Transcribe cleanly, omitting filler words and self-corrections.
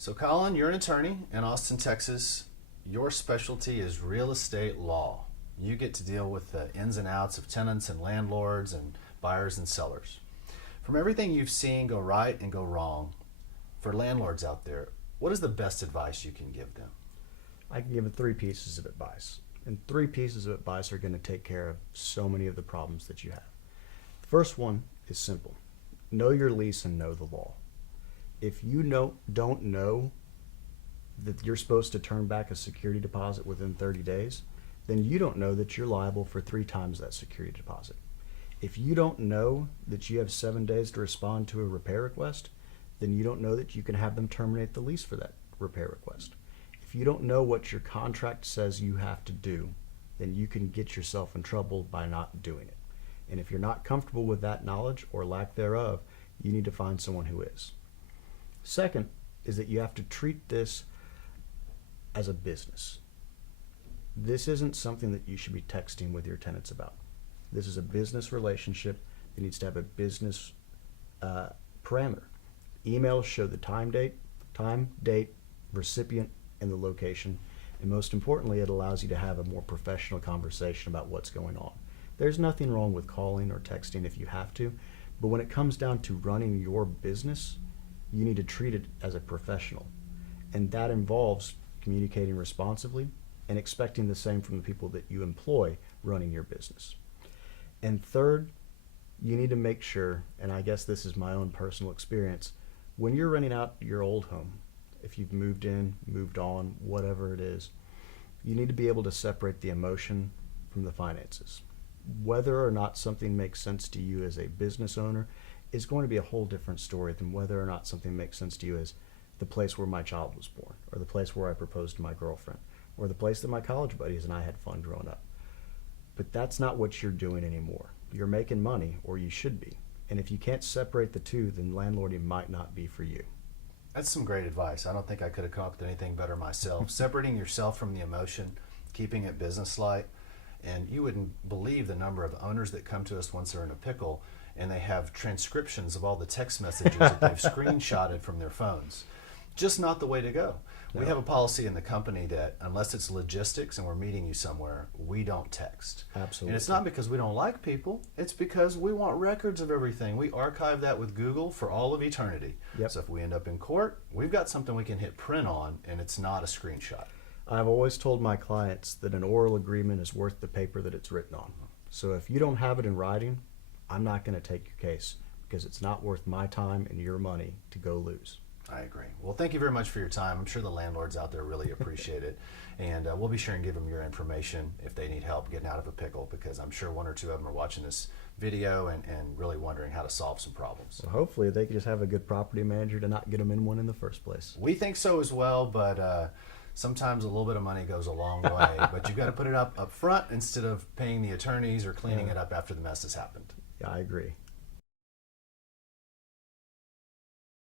So, Colin, you're an attorney in Austin, Texas. Your specialty is real estate law. You get to deal with the ins and outs of tenants and landlords and buyers and sellers. From everything you've seen go right and go wrong, for landlords out there, what is the best advice you can give them? I can give them three pieces of advice. And three pieces of advice are going to take care of so many of the problems that you have. The first one is simple. Know your lease and know the law. If you don't know that you're supposed to turn back a security deposit within 30 days, then you don't know that you're liable for 3 times that security deposit. If you don't know that you have 7 days to respond to a repair request, then you don't know that you can have them terminate the lease for that repair request. If you don't know what your contract says you have to do, then you can get yourself in trouble by not doing it. And if you're not comfortable with that knowledge or lack thereof, you need to find someone who is. Second is that you have to treat this as a business. This isn't something that you should be texting with your tenants about. This is a business relationship that needs to have a business parameter. Emails show the time, date, recipient, and the location. And most importantly, it allows you to have a more professional conversation about what's going on. There's nothing wrong with calling or texting if you have to, but when it comes down to running your business, you need to treat it as a professional. And that involves communicating responsibly and expecting the same from the people that you employ running your business. And third, you need to make sure, and I guess this is my own personal experience, when you're renting out your old home, if you've moved in, moved on, whatever it is, you need to be able to separate the emotion from the finances. Whether or not something makes sense to you as a business owner is going to be a whole different story than whether or not something makes sense to you as the place where my child was born, or the place where I proposed to my girlfriend, or the place that my college buddies and I had fun growing up. But that's not what you're doing anymore. You're making money, or you should be. And if you can't separate the two, then landlording might not be for you. That's some great advice. I don't think I could have come up with anything better myself. Separating yourself from the emotion, keeping it businesslike. And you wouldn't believe the number of owners that come to us once they're in a pickle and they have transcriptions of all the text messages that they've screenshotted from their phones. Just not the way to go. No. We have a policy in the company that unless it's logistics and we're meeting you somewhere, we don't text. Absolutely. And it's not because we don't like people, it's because we want records of everything. We archive that with Google for all of eternity. Yep. So if we end up in court, we've got something we can hit print on and it's not a screenshot. I've always told my clients that an oral agreement is worth the paper that it's written on. So if you don't have it in writing, I'm not going to take your case because it's not worth my time and your money to go lose. I agree. Well, thank you very much for your time. I'm sure the landlords out there really appreciate it. And we'll be sure and give them your information if they need help getting out of a pickle, because I'm sure one or two of them are watching this video and really wondering how to solve some problems. So hopefully they can just have a good property manager to not get them in one in the first place. We think so as well, but sometimes a little bit of money goes a long way. But you've got to put it up front instead of paying the attorneys or cleaning it up after the mess has happened. Yeah, I agree.